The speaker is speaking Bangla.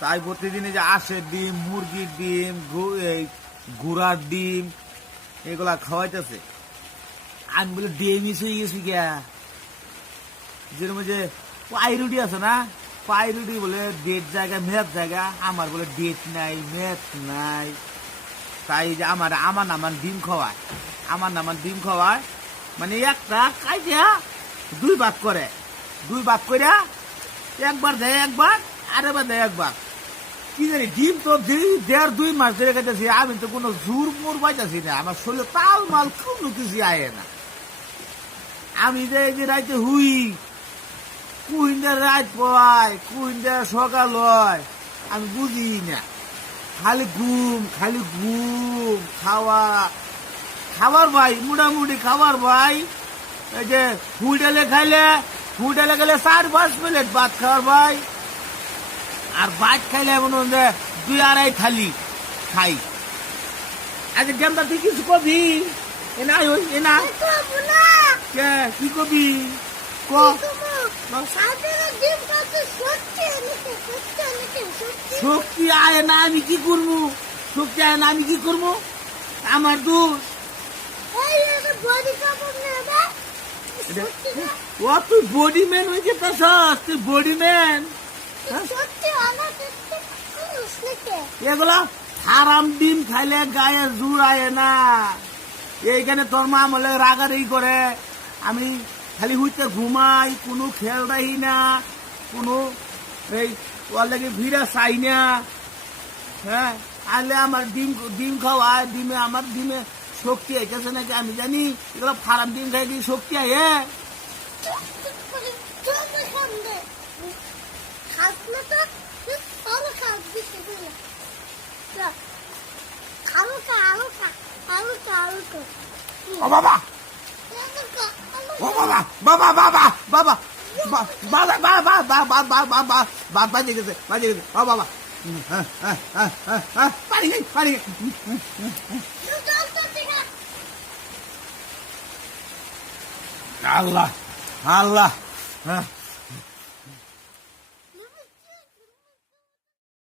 তাই প্রতিদিনে যে আসে ডিম, মুরগির ডিম, ঘোড়ার ডিম এগুলা খাওয়াইতেছে। আমি বলে ডিমই হয়ে গেছি গিয়া, যেরকম যে পাইরুটি আছে না, পাইরুটি বলে ডেট জায়গা মেয়াদ জায়গা, আমার বলে ডেট নাই মেয়াদ নাই। তাই যে আমার নামান ডিম খাওয়ায়, মানে একটা কাইটা দুই ভাগ করে, একবার দেয় একবার, আরেকবার দেয় একবার। কি জানি ডিম তো 1.5-2 মাস ধরে খাইতেছি, আমি তো কোনো জোর মোর পাইতেছি না, আমার শরীরে তাল মাল কোনো কিছু আয়ে না। আমি যে রাইতে হুই, কুহিন্দার রাত পয়, কুহিন্দার সকাল হয়, আমি বুঝি না। খালি ঘুম খাবার ভাই, মোটামুটি খাবার ভাই। এই যে হুইডালে গেলে 4-5 প্লেট ভাত খাওয়ার ভাই, আর ভাত খাইলে মনে হয় 2-2.5 থালি খাই। আচ্ছা গেমটা তুই কিছু কবি কি কবি শক্তি আয় না, আমি কি করবো? আমার দোষ। তুই বডি ম্যান হয়ে যেতেছস, তুই বডি ম্যান। এগুলা হারাম ডিম খাইলে গায়ে জোর আয় না। এইখানে তোর মা বলে রাগারাগি করে, আমি খালি হইতে ঘুমাই, কোনো খেয়াল রাখি না, কোনো এই ওর লাগে ভিড়া চাই না। হ্যাঁ, আলে আমার ডিম খাওয়ায়, আমার ডিমে শক্তি আইতেছে নাকি আমি জানি। এগুলো ফার্ম ডিম খাই কি শক্তি আয়ে? ও বাবা, বাজে গেছে। ও বাবা, পানি নেই। আল্লাহ,